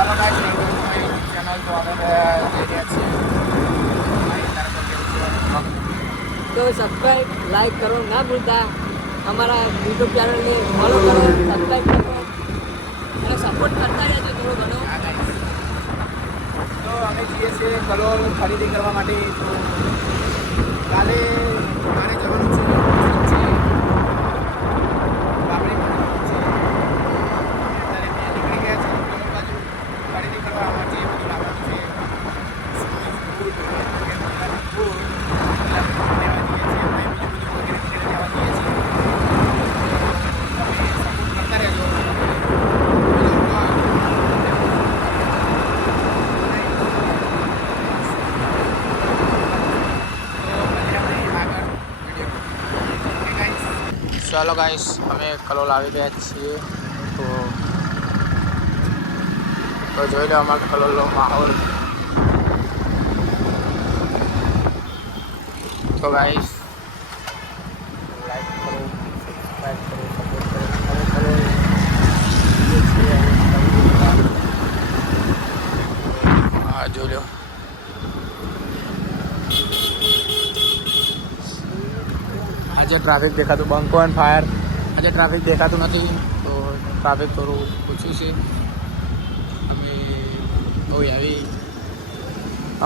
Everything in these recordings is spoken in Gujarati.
ચાલો ગાઈસ ચેનલ તો આપણે જઈ રહ્યા છીએ તો સબસ્ક્રાઈબ લાઈક કરો ના ભૂલતા, અમારા યુટ્યુબ ચેનલને ફોલો કરો, સબસ્ક્રાઈબ કરો અને સપોર્ટ કરતા રહેજો થોડો ઘણો. તો અમે જઈએ છીએ કલોલ ખરીદી કરવા માટે. તો કાલે મારે જવાનું છે બાપડી મંદિર છે. અત્યારે મેં નીકળી ગયા છે કલોલ બાજુ ખરીદી કરવા. આમાં જે બધું લાવવાનું છે ચાલો ગાઈસ અમે કલોલ આવી ગયા છીએ. તો જોઈ લો અમારા કલોલનો માહોલ. તો ગાઈસ લાઈક કરો, સબસ્ક્રાઈબ કરો, સપોર્ટ કરો. હવે કલોલ હા જોઈ લો. આજે ટ્રાફિક દેખાતું બંકો એન્ડ ફાયર. આજે ટ્રાફિક દેખાતું નથી, તો ટ્રાફિક થોડું ઓછું છે. અમે બહુ આવી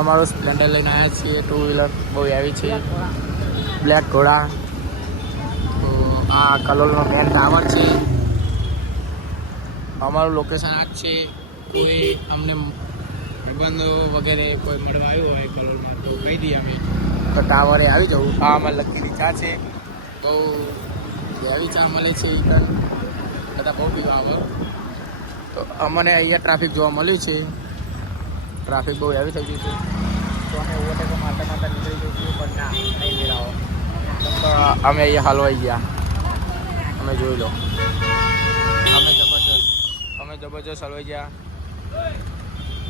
અમારું સ્પ્લેન્ડર લઈને આવ્યા છીએ. 2 વ્હીલર બહુ આવી છે, બ્લેક ઘોડા. તો આ કલોલનો મેન ટાવર છે. અમારું લોકેશન આ જ છે. કોઈ અમને સંબંધો વગેરે કોઈ મળવા આવ્યું હોય કલોલમાં તો કહી દઈએ અમે, તો ટાવરે આવી જવું. આ અમારે લખેલી ચા છે, બહુ એવી ચા મળે છે. ઈકન બધા બહુ પીવા આવે. તો અમને અહીંયા ટ્રાફિક જોવા મળ્યું છે. ટ્રાફિક બહુ હેવી થઈ ગયું છે, તો અમે ઓવરટેકો મારતા મારતા નીકળી જઈશું, પણ ના નહીં મેળાવો. અમે અહીંયા હલવાઈ ગયા. અમે જોઈ લો, અમે જબરજસ્ત હલવાઈ ગયા.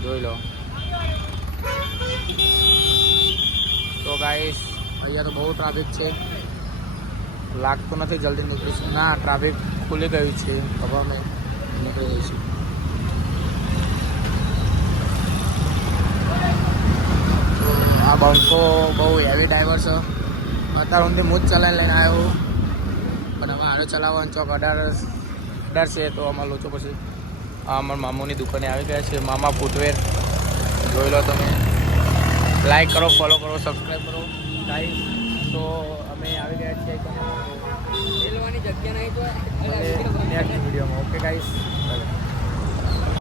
જોઈ લો. તો ગાઈસ અહીંયા તો બહુ ટ્રાફિક છે, લાગતું નથી જલ્દી નીકળીશું. ના, ટ્રાફિક ખુલી ગયું છે, હવે અમે નીકળી જઈશું. તો આ બંકો બહુ હેવી ડ્રાઈવર છે. અત્યાર સુધી હું જ ચલાવીને લઈને આવ્યો, પણ હવે આરે ચલાવવાનો ચોક 18 છે. તો અમારે લોચો પછી આ અમારા મામુની દુકાને આવી ગયા છે. મામા ફૂટવેર જોઈ લો તમે. લાઈક કરો, ફોલો કરો, સબસ્ક્રાઈબ કરો ગાઈસ. તો અમે આવી ગયા છીએ જગ્યા નહીં તો નેક્સ્ટ વિડીયોમાં. Okay guys.